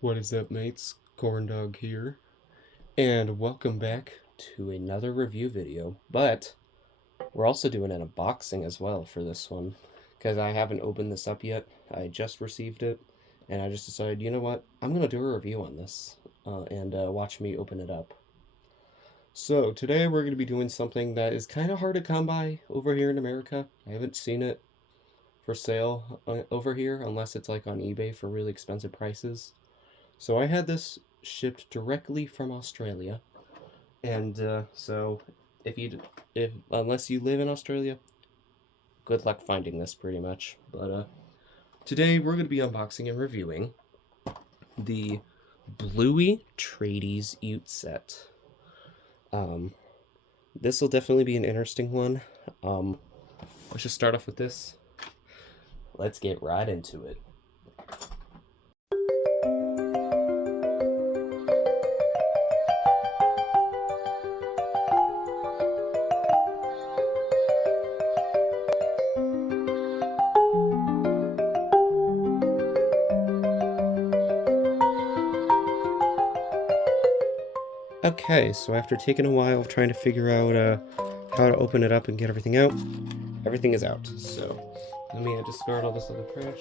What is up, mates? Corndog here, and welcome back to another review video. But we're also doing an unboxing as well for this one, because I haven't opened this up yet. I just received it, and I just decided, you know what? I'm gonna do a review on this, and watch me open it up. So today we're gonna be doing something that is kind of hard to come by over here in America. I haven't seen it for sale over here unless it's like on eBay for really expensive prices. So I had this shipped directly from Australia, and so if unless you live in Australia, good luck finding this pretty much. But today we're going to be unboxing and reviewing the Bluey Tradies Ute set. This will definitely be an interesting one. Let's just start off with this. Let's get right into it. Okay, so after taking a while of trying to figure out how to open it up and get everything out, everything is out. So let me discard all this other trash,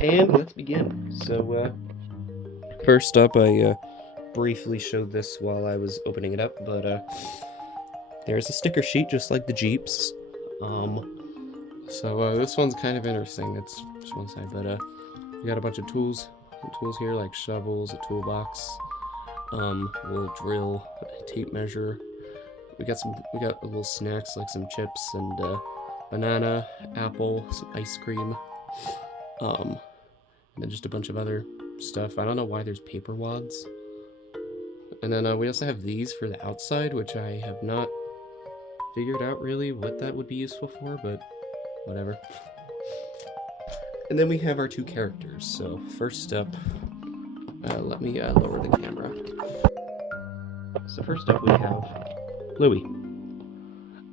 and let's begin. So first up, I briefly showed this while I was opening it up, but there's a sticker sheet just like the Jeeps. So this one's kind of interesting. It's just one side, but you got a bunch of tools here like shovels, a toolbox. Little drill, a tape measure. We got little snacks like some chips and banana, apple, some ice cream. And then just a bunch of other stuff. I don't know why there's paper wads. And then we also have these for the outside, which I have not figured out really what that would be useful for, but whatever. And then we have our two characters. So first up, let me lower the camera. So first up we have Bluey.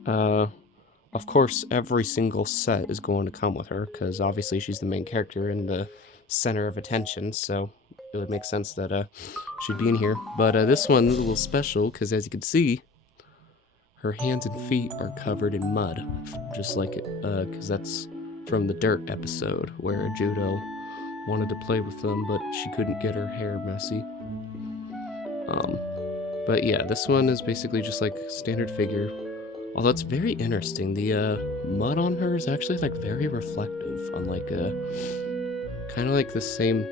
Of course, every single set is going to come with her, because obviously she's the main character and the center of attention, so it would make sense that she'd be in here. But this one's a little special, because as you can see, her hands and feet are covered in mud, just like it, because that's from the Dirt episode, where Judo wanted to play with them, but she couldn't get her hair messy. But yeah, this one is basically just like standard figure. Although it's very interesting, the mud on her is actually like very reflective, unlike kind of like the same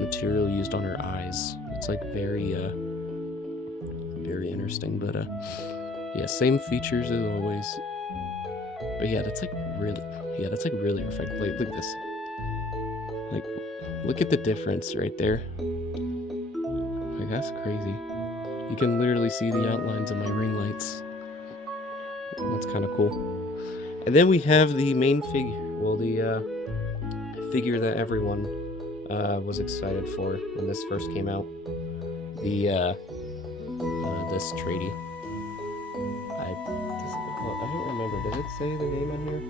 material used on her eyes. It's like very interesting. But yeah, same features as always. But yeah, that's like really reflective. Like, look at this. Like, look at the difference right there. Like, that's crazy. You can literally see the outlines of my ring lights. That's kind of cool. And then we have the main figure. Well, the figure that everyone was excited for when this first came out. The this Tradie. I don't remember. Does it say the name on here?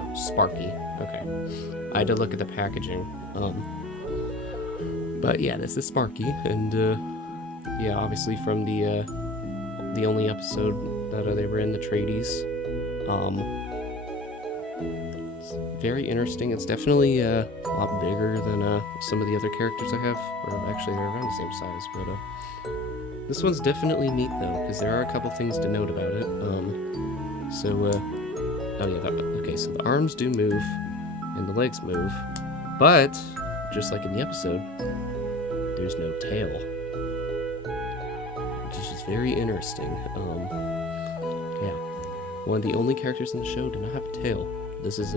Oh, Sparky. Okay. I had to look at the packaging. But yeah, this is Sparky, and yeah, obviously from the only episode that they were in, the Tradies. It's very interesting. It's definitely a lot bigger than some of the other characters I have, or actually they're around the same size. But this one's definitely neat though, because there are a couple things to note about it. Oh yeah, okay. So the arms do move, and the legs move, but just like in the episode, there's no tail, which is just very interesting. Yeah, one of the only characters in the show do not have a tail. This is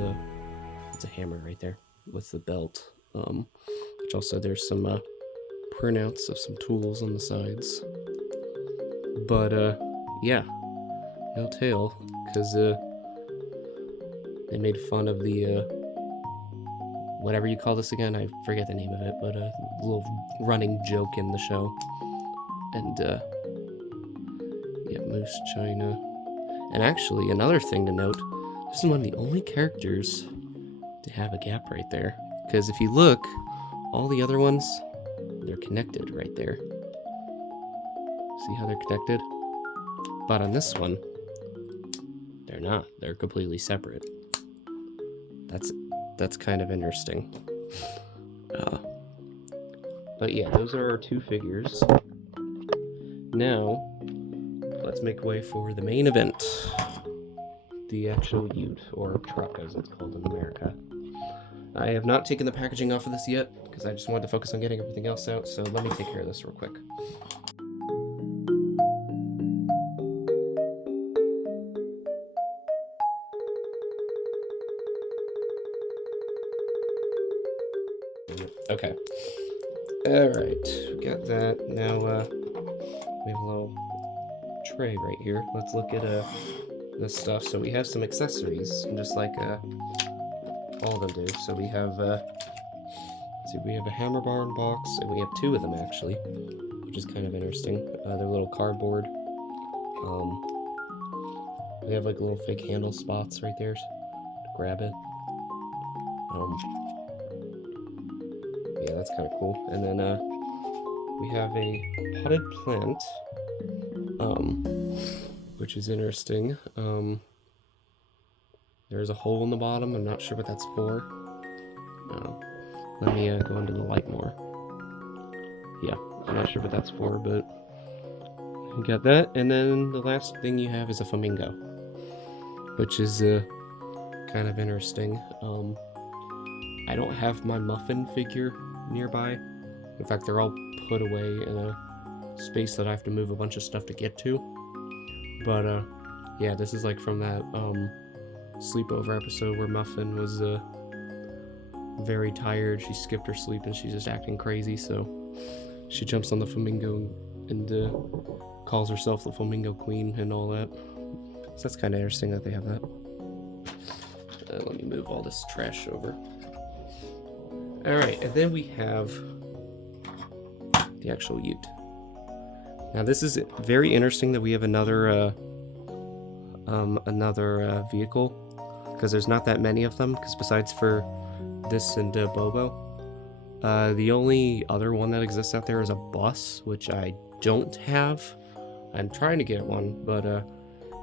it's a hammer right there with the belt. Which also there's some printouts of some tools on the sides. But yeah, no tail, because they made fun of the whatever you call this again, I forget the name of it, but a little running joke in the show. And yeah, Moose China. And actually, another thing to note, this is one of the only characters to have a gap right there. Because if you look, all the other ones they're connected right there. See how they're connected? But on this one, they're not. They're completely separate. That's kind of interesting. But yeah, those are our two figures. Now, let's make way for the main event. The actual ute, or truck as it's called in America. I have not taken the packaging off of this yet, because I just wanted to focus on getting everything else out, so let me take care of this real quick. Okay. Alright, we got that. Now, we have a little tray right here. Let's look at this stuff. So we have some accessories, just like all of them do. So we have, let's see, we have a hammer barn box, and we have two of them actually, which is kind of interesting. They're little cardboard. We have like little fake handle spots right there to grab it. Yeah, that's kind of cool. And then we have a potted plant, which is interesting. There's a hole in the bottom. I'm not sure what that's for. Let me go into the light more. Yeah, I'm not sure what that's for, but you got that. And then the last thing you have is a flamingo, which is kind of interesting. I don't have my muffin figure nearby. In fact, they're all put away in a space that I have to move a bunch of stuff to get to. But yeah, this is like from that sleepover episode where Muffin was very tired. She skipped her sleep and she's just acting crazy, so she jumps on the flamingo and calls herself the Flamingo Queen and all that. So that's kind of interesting that they have that. Let me move all this trash over. Alright, and then we have the actual ute. Now this is very interesting that we have another vehicle, because there's not that many of them, because besides for this and Bobo, the only other one that exists out there is a bus, which I don't have. I'm trying to get one, but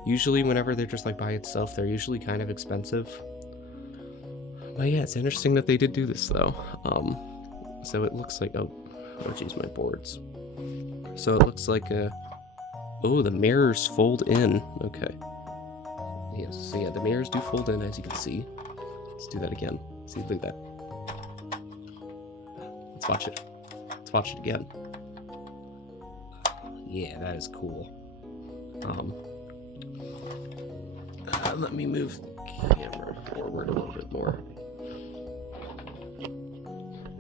usually whenever they're just like by itself, they're usually kind of expensive. But yeah, it's interesting that they did do this though. So it looks like, oh geez, my boards. So it looks like oh, the mirrors fold in. Okay. Yes, so yeah, the mirrors do fold in, as you can see. Let's do that again. See, look at that. Let's watch it. Let's watch it again. Yeah, that is cool. Let me move the camera forward a little bit more.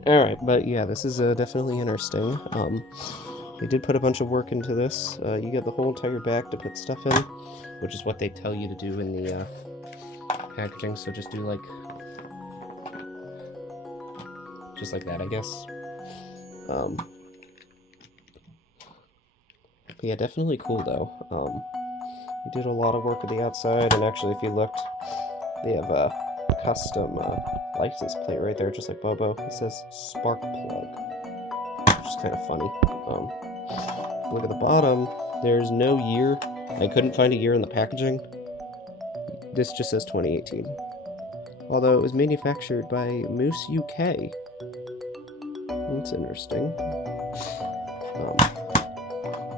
Alright, but yeah, this is definitely interesting. They did put a bunch of work into this. You get the whole entire bag to put stuff in, which is what they tell you to do in the packaging, so just do like that, I guess. But yeah, definitely cool though. We did a lot of work at the outside, and actually if you looked, they have a custom license plate right there, just like Bobo. It says Spark Plug, which is kind of funny. Look at the bottom, there's no year. I couldn't find a year in the packaging. This just says 2018. Although it was manufactured by Moose UK. That's interesting.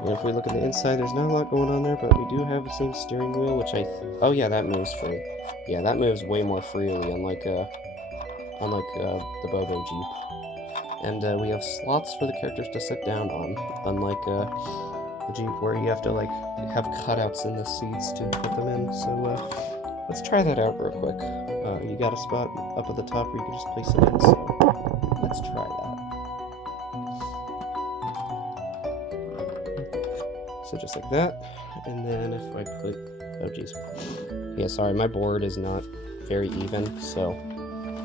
And if we look at the inside, there's not a lot going on there, but we do have the same steering wheel, which oh yeah, that moves free. Yeah, that moves way more freely, unlike the Bobo Jeep. And we have slots for the characters to sit down on, unlike the Jeep where you have to like have cutouts in the seats to put them in. So let's try that out real quick. You got a spot up at the top where you can just place it in, so let's try that. So just like that, and then if I put, oh geez, yeah, sorry, my board is not very even, so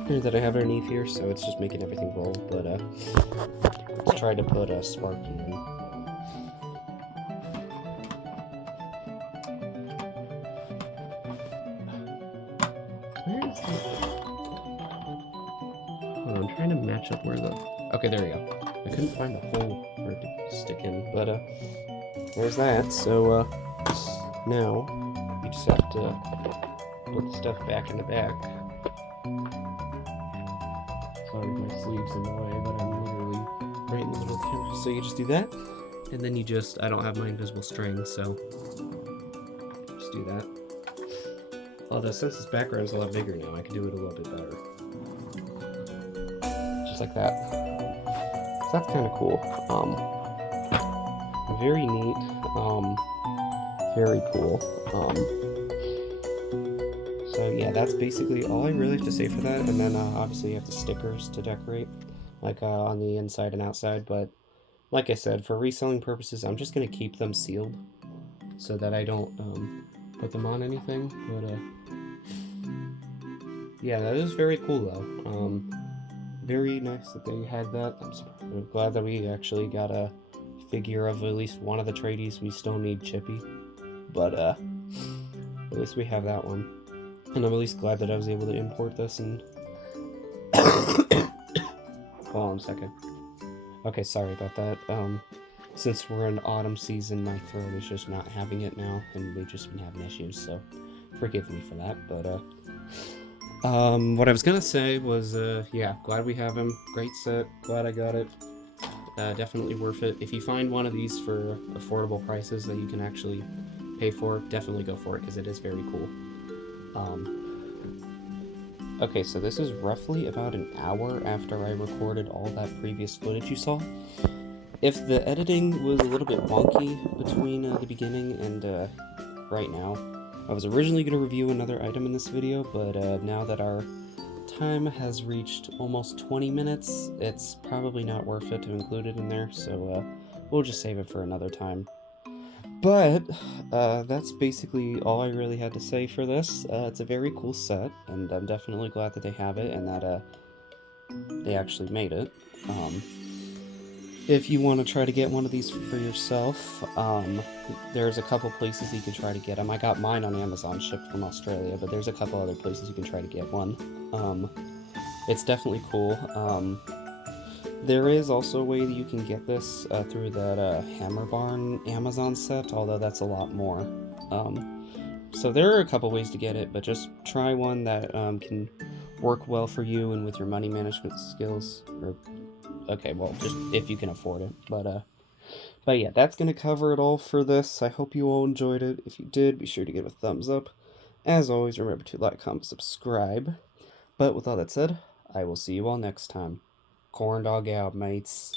that I have underneath here, so it's just making everything roll. But let's try to put a Sparky in. Where is it? Oh, I'm trying to match up where the, okay, there we go. I couldn't find the hole for it to stick in, but there's that. So now you just have to put the stuff back in the back. Sorry, my sleeve's in the way, but I'm literally right in the middle of the camera. So you just do that, and then you just, I don't have my invisible string, so just do that. Although since this background is a lot bigger now, I can do it a little bit better. Just like that. So that's kind of cool. Very neat. Very cool. So yeah, that's basically all I really have to say for that. And then obviously you have the stickers to decorate, like on the inside and outside. But like I said, for reselling purposes, I'm just gonna keep them sealed so that I don't put them on anything. But yeah, that is very cool though. Very nice that they had that. I'm glad that we actually got a figure of at least one of the tradies. We still need Chippy, but at least we have that one. And I'm at least glad that I was able to import this and hold on a second. Okay, sorry about that. Since we're in autumn season, my throat is just not having it now, and we've just been having issues, so forgive me for that. But what I was gonna say was, yeah, glad we have him. Great set. Glad I got it. Definitely worth it. If you find one of these for affordable prices that you can actually pay for, definitely go for it because it is very cool. Okay, so this is roughly about an hour after I recorded all that previous footage you saw. If the editing was a little bit wonky between the beginning and right now, I was originally going to review another item in this video, but now that our time has reached almost 20 minutes, it's probably not worth it to include it in there, so we'll just save it for another time. But that's basically all I really had to say for this. It's a very cool set, and I'm definitely glad that they have it and that they actually made it. If you want to try to get one of these for yourself, there's a couple places you can try to get them. I got mine on Amazon shipped from Australia, but there's a couple other places you can try to get one. It's definitely cool. There is also a way that you can get this through that Hammer Barn Amazon set, although that's a lot more. So there are a couple ways to get it, but just try one that can work well for you and with your money management skills. Or, okay, well, just if you can afford it. But yeah, that's going to cover it all for this. I hope you all enjoyed it. If you did, be sure to give a thumbs up. As always, remember to like, comment, subscribe. But with all that said, I will see you all next time. Corn dog out, mates.